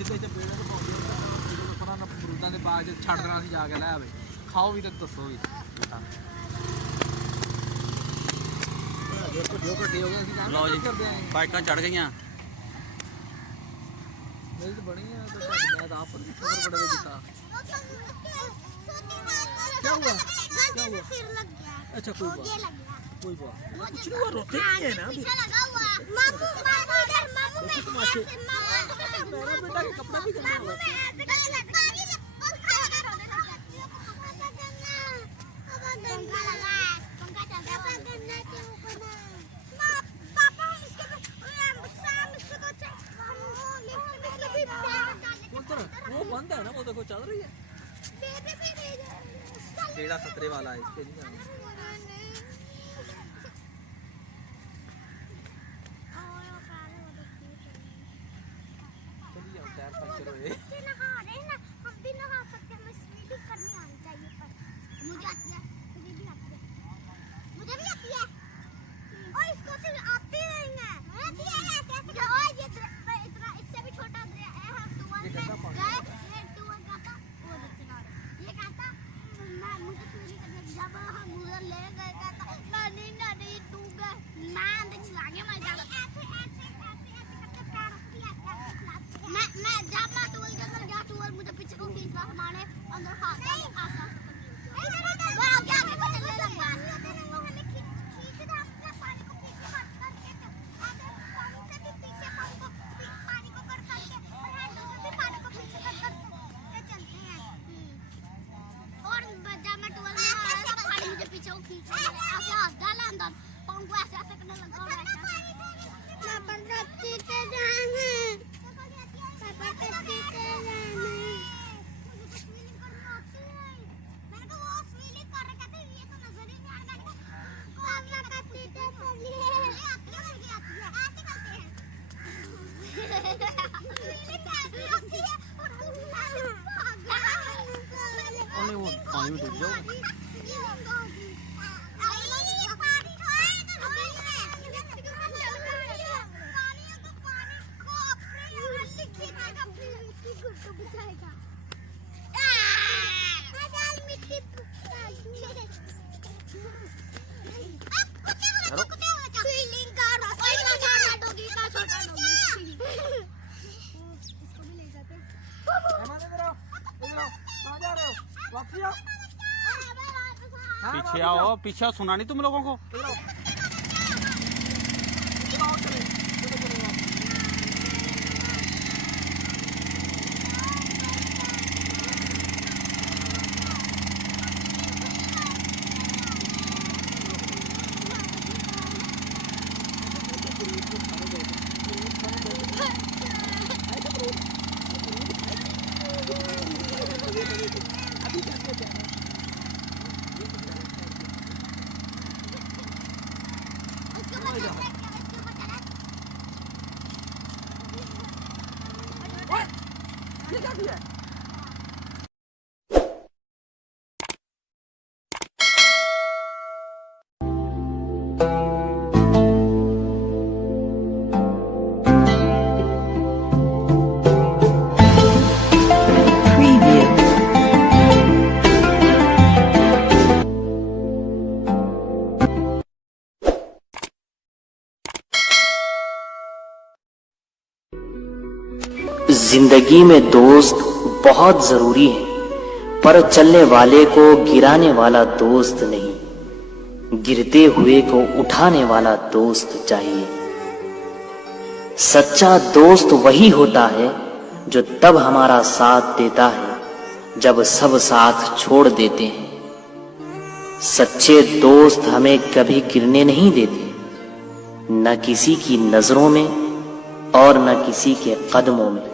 ਸਿੱਧੇ ਚ ਪੇੜੇ ਤੇ ਪਾਉਂਦੇ ਜਦੋਂ ਪਰਾਂ ਅਮਰੂਦਾਂ ਦੇ ਬਾਗ ਚ ਛੱਡ ਦੇਣਾ ਸੀ ਜਾ ਕੇ ਲੈ ਆਵੇ ਖਾਓ ਵੀ ਤੇ ਦੱਸੋ ਵੀ ਜੋ ਕੱਟੇ ਹੋ ਗਿਆ ਸੀ ਲਓ ਜੀ ਬਾਈਕਾਂ ਚੜ ਗਈਆਂ ਮੇਰੀ ਤਾਂ ਬਣੀ ਆ ਤੇ ਮੈਂ ਤਾਂ ਆਪ ਨੂੰ ਸਫਰ ਬੜਾ ਦਿੱਤਾ क्या हुआ क्या हुआ सिर लग गया अच्छा कोई बात कुछ नहीं हुआ रोते ही है ना पीछे लगा हुआ मामू मेरा बेटा का कपड़ा भी गंदा हुआ वो बंद है ना वो देखो चल रही है बेड़ा खतरे वाला है इसके नहीं चलिए टायर पंचर हुए नहा रहे हैं ना हम भी नहा सकते हैं स्विमिंग करनी आनी चाहिए पर मुझे आती है मुझे भी आती है मुझे भी आती है और इसको तो आती नहीं है आती है कैसे और ये इतना इससे भी छोटा है हम टूअर में गए टूअर का था वो देखना ये कहता मैं मुझे स्विमिंग करने जब हम उधर ले गए कहता नहीं डूब गए मैं अंदर चला गया मैं ज्यादा ऐसे करके पैर रखती है मैं जब मैं टूअर के अंदर गया टूअर मुझे पीछे को खींच रहा हमारे अंदर हाथ आसा वो आगे को चलने लग गया हमें खींच रहा अपने पानी को पीछे करके आगे पानी से भी पीछे पानी को कर करके और हैंडल से भी पानी को पीछे कर चलते हैं और जब मैं टूअर में आया पानी मुझे पीछे को खींच रहा ऐसे हाथ डाला अंदर पाँव को ऐसे करने लगा और मैं पंद्रह से जाना पानी में डूब जाओ पीछे आओ पीछे सुना नहीं तुम लोगों को ये क्या किया जिंदगी में दोस्त बहुत जरूरी है, पर चलने वाले को गिराने वाला दोस्त नहीं, गिरते हुए को उठाने वाला दोस्त चाहिए। सच्चा दोस्त वही होता है जो तब हमारा साथ देता है जब सब साथ छोड़ देते हैं। सच्चे दोस्त हमें कभी गिरने नहीं देते, न किसी की नजरों में और न किसी के कदमों में।